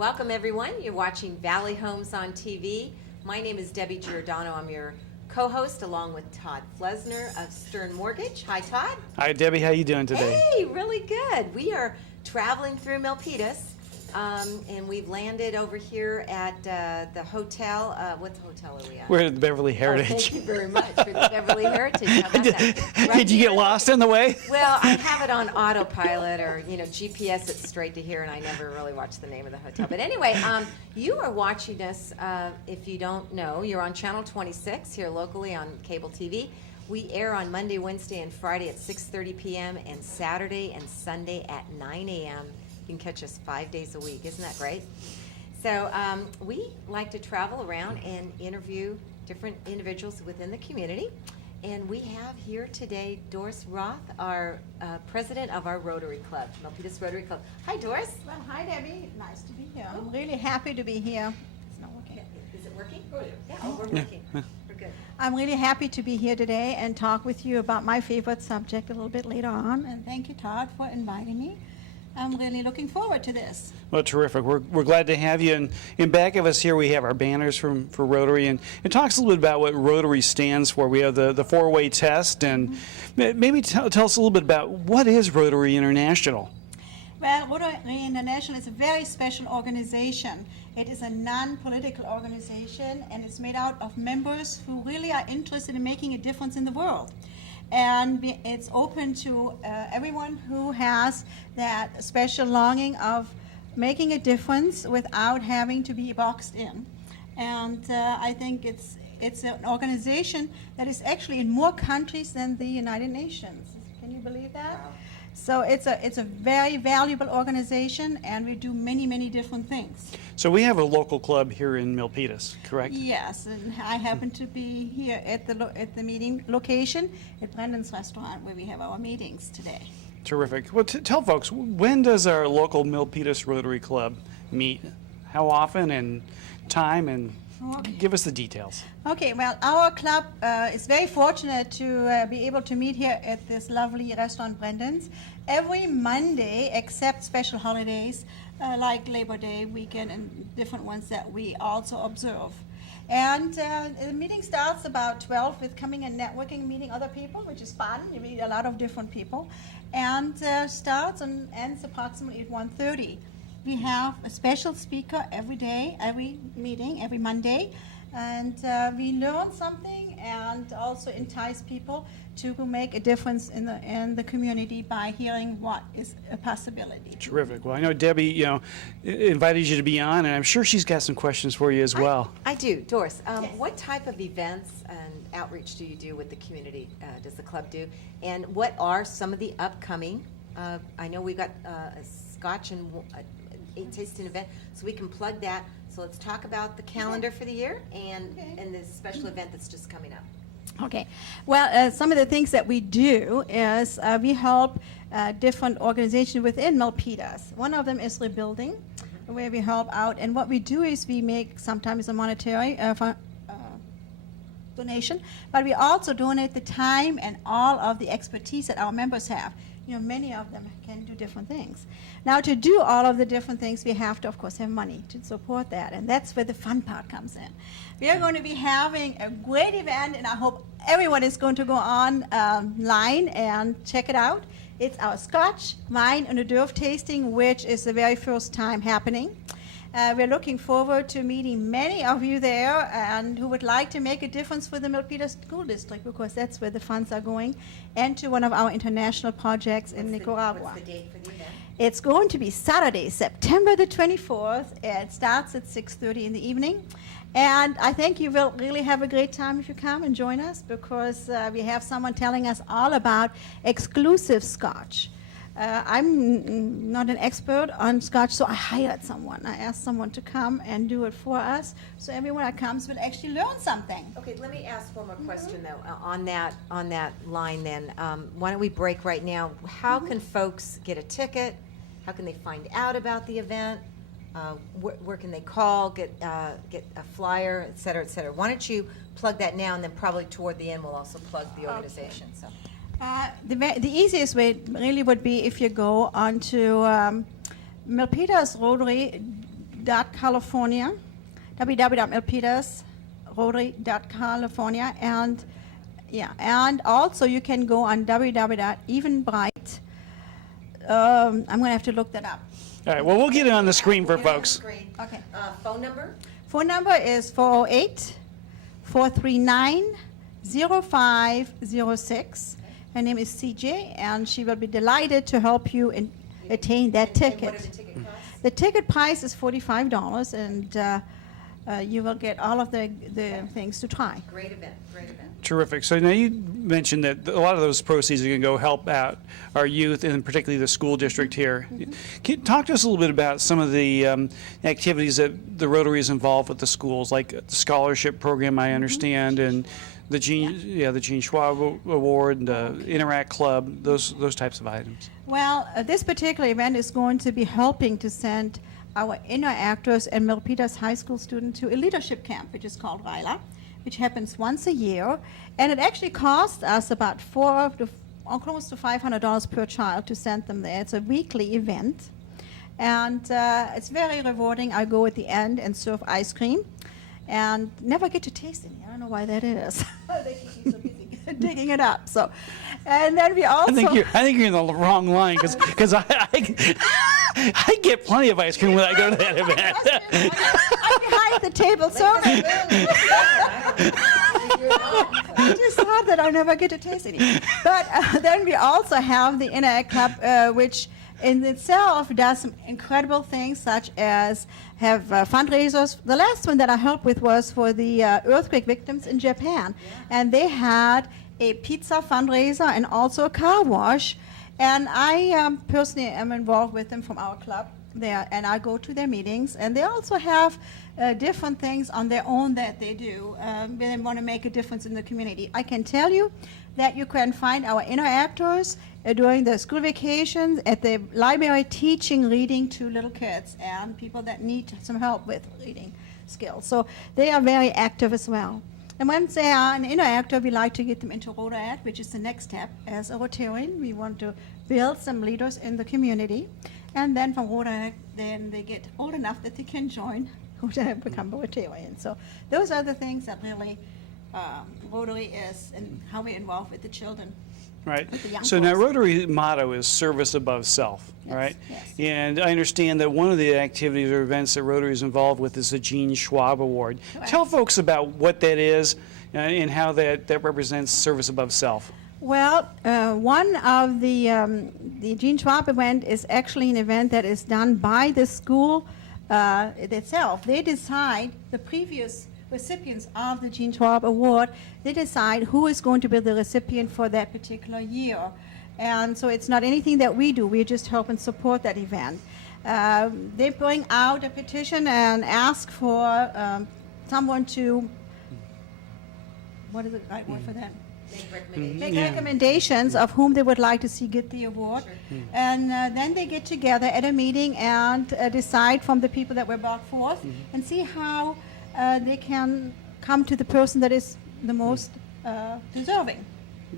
Welcome, everyone. You're watching Valley Homes on TV. My name is Debbie Giordano. I'm your co-host along with Todd Flesner of Stern Mortgage. Hi, Todd. Hi, Debbie. How you doing today? Hey, really good. We are traveling through Milpitas, and we've landed over here at the hotel. What hotel are we at? We're at the Beverly Heritage. Thank you very much for the Beverly Heritage. How about that? Right Did you get here. lost in the way? Well, I have it on autopilot or, GPS it straight to here, and I never really watch the name of the hotel. But anyway, you are watching us, if you don't know, you're on Channel 26 here locally on cable TV. We air on Monday, Wednesday, and Friday at 6:30 p.m. and Saturday and Sunday at 9 a.m. You can catch us 5 days a week. Isn't that great? So we like to travel around and interview different individuals within the community. And we have here today Doris Roth, our president of our Rotary Club, Milpitas Rotary Club. Hi, Doris. Well, hi, Debbie. Nice to be here. I'm really happy to be here. It's not working. Is it working? Oh, yeah. Yeah, we're working. We're good. I'm really happy to be here today and talk with you about my favorite subject a little bit later on. And thank you, Todd, for inviting me. I'm really looking forward to this. Well, terrific. We're glad to have you. And in back of us here, we have our banners for Rotary. And it talks a little bit about what Rotary stands for. We have the four-way test. And maybe tell us a little bit about what is Rotary International? Well, Rotary International is a very special organization. It is a non-political organization, and it's made out of members who really are interested in making a difference in the world. And it's open to everyone who has that special longing of making a difference without having to be boxed in. And I think it's an organization that is actually in more countries than the United Nations. Can you believe that? Wow. So it's a very valuable organization, and we do many, many different things. So we have a local club here in Milpitas, correct? Yes, and I happen to be here at the meeting location at Brendan's Restaurant, where we have our meetings today. Terrific. Well, tell folks, when does our local Milpitas Rotary Club meet? How often and time, and give us the details. Okay, well, our club is very fortunate to be able to meet here at this lovely restaurant, Brendan's, every Monday, except special holidays like Labor Day weekend and different ones that we also observe. And the meeting starts about 12 with coming and networking, meeting other people, which is fun. You meet a lot of different people. And starts and ends approximately at 1:30. We have a special speaker every day, every meeting, every Monday. And we learn something and also entice people to make a difference in the community by hearing what is a possibility. Terrific. Well, I know Debbie, invited you to be on, and I'm sure she's got some questions for you as well. I do. Doris, Yes. what type of events and outreach do you do with the community? Does the club do? And what are some of the upcoming? I know we've got a Scotch and a tasting event, so we can plug that. So let's talk about the calendar for the year and this special event that's just coming up. Okay. Well, some of the things that we do is we help different organizations within Milpitas. One of them is Rebuilding, where we help out. And what we do is we make sometimes a monetary donation, but we also donate the time and all of the expertise that our members have. Many of them can do different things. Now, to do all of the different things, we have to, of course, have money to support that, and that's where the fun part comes in. We are going to be having a great event, and I hope everyone is going to go online and check it out. It's our Scotch, wine, and hors d'oeuvre tasting, which is the very first time happening. We're looking forward to meeting many of you there and who would like to make a difference for the Milpitas School District, because that's where the funds are going, and to one of our international projects in Nicaragua. What's the date for the event? It's going to be Saturday, September the 24th. It starts at 6:30 in the evening. And I think you will really have a great time if you come and join us, because we have someone telling us all about exclusive Scotch. I'm not an expert on Scotch, so I hired someone. I asked someone to come and do it for us, so everyone that comes will actually learn something. Okay, let me ask one more question though on that line. Then why don't we break right now? How can folks get a ticket? How can they find out about the event? Where can they call, get a flyer, et cetera, et cetera? Why don't you plug that now, and then probably toward the end we'll also plug the organization. So. The easiest way really would be if you go onto Milpitas Rotary Rotary.California, www.milpitas.Rotary.California, and and also you can go on www.evenbright. I'm going to have to look that up. All right, well, we'll get it on the screen for Get it on the folks. screen. Okay. Phone number? Phone number is 408-439-0506. Her name is CJ, and she will be delighted to help you attain that And ticket. what are the ticket costs? The ticket price is $45, and you will get all of the things to try. Great event, great event. Terrific. So now you mentioned that a lot of those proceeds are going to go help out our youth and particularly the school district here. Can you talk to us a little bit about some of the activities that the Rotary is involved with the schools, like the scholarship program, I understand, and the Gene Schwab Award, the Interact Club, those types of items. Well, this particular event is going to be helping to send our inner actors and Milpitas High School students to a leadership camp, which is called RILA, which happens once a year. And it actually costs us about close to $500 per child to send them there. It's a weekly event. And it's very rewarding. I go at the end and serve ice cream and never get to taste any. I don't know why that is. They keep me so busy digging it up. So, and then we also... I think you're in the wrong line because I get plenty of ice cream when I go to that event. I'm behind the table, so I just thought that I'll never get to taste any. But then we also have the Interact Club, which in itself does some incredible things, such as have fundraisers. The last one that I helped with was for the earthquake victims in Japan. And they had a pizza fundraiser and also a car wash. And I personally am involved with them from our club there, and I go to their meetings. And they also have different things on their own that they do. They want to make a difference in the community. I can tell you that you can find our interactors during the school vacations at the library teaching reading to little kids and people that need some help with reading skills. So they are very active as well. And once they are an interactor, we like to get them into Rotaract, which is the next step. As a Rotarian, we want to build some leaders in the community. And then from Rotaract, then they get old enough that they can join Rotaract, become a Rotarian. So those are the things that really Rotary is and how we're involved with the children. Right. With the young So now folks. Rotary motto is service above self, Yes, right? yes. And I understand that one of the activities or events that Rotary is involved with is the Gene Schwab Award. Correct. Tell folks about what that is and how that represents service above self. Well, one of the Gene Schwab event is actually an event that is done by the school itself. They decide, the previous recipients of the Gene Schwab Award, they decide who is going to be the recipient for that particular year. And so it's not anything that we do, we just help and support that event. They bring out a petition and ask for someone to, what is the right word for that? Make recommendations. Make Yeah. recommendations of whom they would like to see get the award. And then they get together at a meeting and decide from the people that were brought forth and see how they can come to the person that is the most deserving.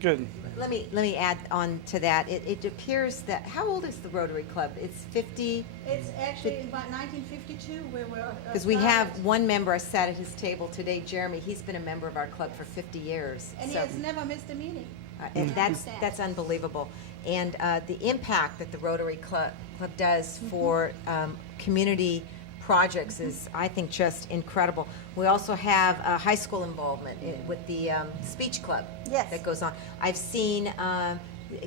Good. Let me add on to that. It appears that, how old is the Rotary Club? It's 50, It's actually about 1952 where we're... because we have one member sat at his table today, Jeremy. He's been a member of our club for 50 years. And he So, has never missed a meeting. and that's unbelievable. And the impact that the Rotary Club does for community projects is, I think, just incredible. We also have high school involvement with the speech club Yes. that goes on. I've seen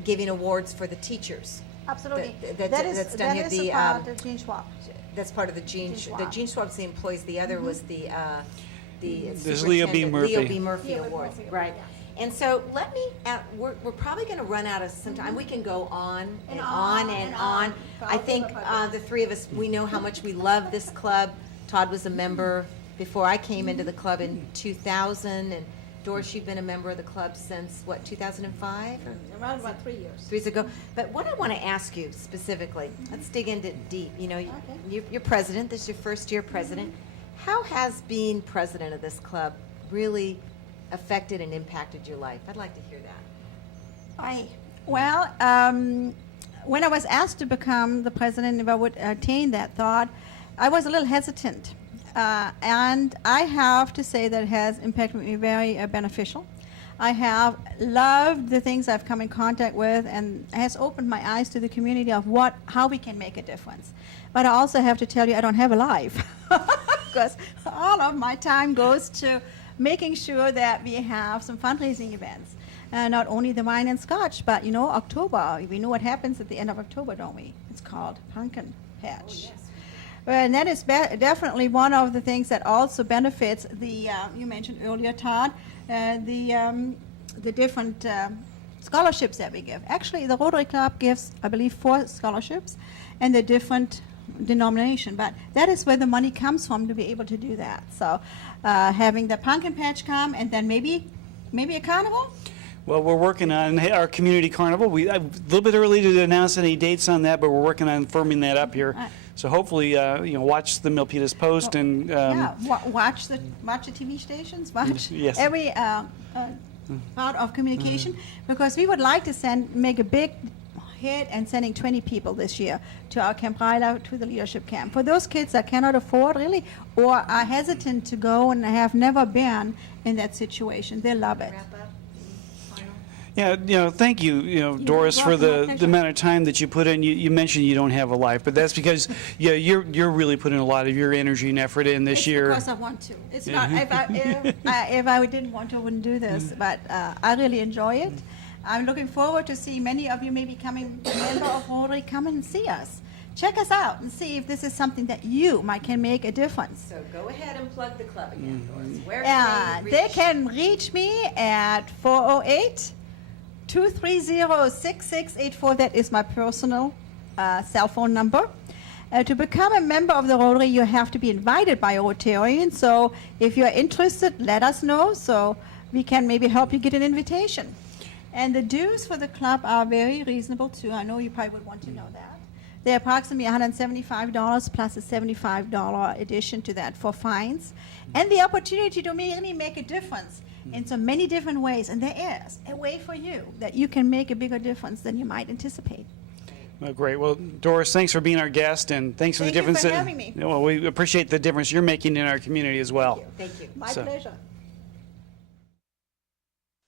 giving awards for the teachers. Absolutely. That's done here. That is The, a part of Gene Schwab. That's part of the Gene. Gene Schwab. The Gene Schwab's the employees. The other was the There's Leo B. superintendent, Murphy. Leo B. Murphy Leo B. Award. Murphy Award, Right. yeah. And so let me. We're probably going to run out of some time. We can go on and on and on. I think the three of us, we know how much we love this club. Todd was a member before I came into the club in 2000, and Doris, you've been a member of the club since what, 2005? Around about 3 years. 3 years ago. But what I want to ask you specifically, let's dig into it deep. You know, Okay. you're president. This is your first year president. How has being president of this club really affected and impacted your life? I'd like to hear that. When I was asked to become the president, if I would attain that thought, I was a little hesitant. And I have to say that it has impacted me very beneficial. I have loved the things I've come in contact with, and has opened my eyes to the community of how we can make a difference. But I also have to tell you, I don't have a life, because all of my time goes to making sure that we have some fundraising events. Not only the wine and scotch, but October. We know what happens at the end of October, don't we? It's called Pumpkin Patch. Oh, yes. And that is definitely one of the things that also benefits the, you mentioned earlier, Todd, the different scholarships that we give. Actually, the Rotary Club gives, I believe, 4 scholarships, and they're different denomination. But that is where the money comes from to be able to do that. So having the pumpkin patch come, and then maybe a carnival. Well, we're working on our community carnival. A little bit early to announce any dates on that, but we're working on firming that up here. Right. So hopefully, watch the Milpitas Post and Watch the TV stations. Watch Yes. every part of communication, because we would like to make a big hit and sending 20 people this year to our Camp Ryla, to the leadership camp. For those kids that cannot afford really, or are hesitant to go and have never been in that situation, they love it. Wrap up. Yeah, thank you, Doris, for the amount of time that you put in. You mentioned you don't have a life, but that's because you're really putting a lot of your energy and effort in this year. Because I want to. It's not if I didn't want to, I wouldn't do this. But I really enjoy it. I'm looking forward to see many of you maybe coming a member of Rotary. Come and see us. Check us out and see if this is something that can make a difference. So go ahead and plug the club again, Doris. Where can They can reach me at 408-230-6684. That is my personal cell phone number. To become a member of the Rotary, you have to be invited by a Rotarian. So if you're interested, let us know so we can maybe help you get an invitation. And the dues for the club are very reasonable too. I know you probably would want to know that. They're approximately $175 plus a $75 addition to that for fines. And the opportunity to really make a difference in so many different ways. And there is a way for you that you can make a bigger difference than you might anticipate. Well, great. Well, Doris, thanks for being our guest, and thanks for the difference. Thank you for having me. Well, we appreciate the difference you're making in our community as well. Thank you. My pleasure.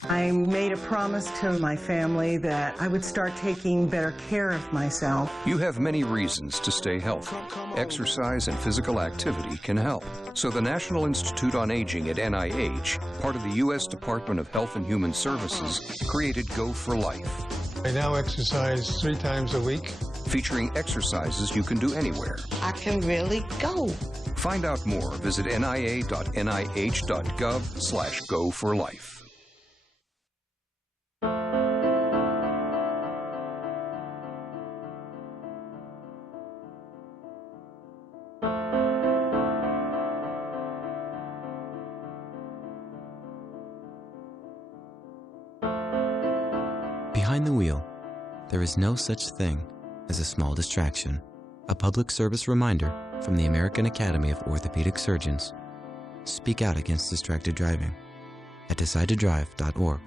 I made a promise to my family that I would start taking better care of myself. You have many reasons to stay healthy. Exercise and physical activity can help. So the National Institute on Aging at NIH, part of the U.S. Department of Health and Human Services, created Go for Life. I now exercise 3 times a week. Featuring exercises you can do anywhere. I can really go. Find out more. Visit nia.nih.gov/go4life. Behind the wheel, there is no such thing as a small distraction. A public service reminder from the American Academy of Orthopedic Surgeons. Speak out against distracted driving at decidetodrive.org.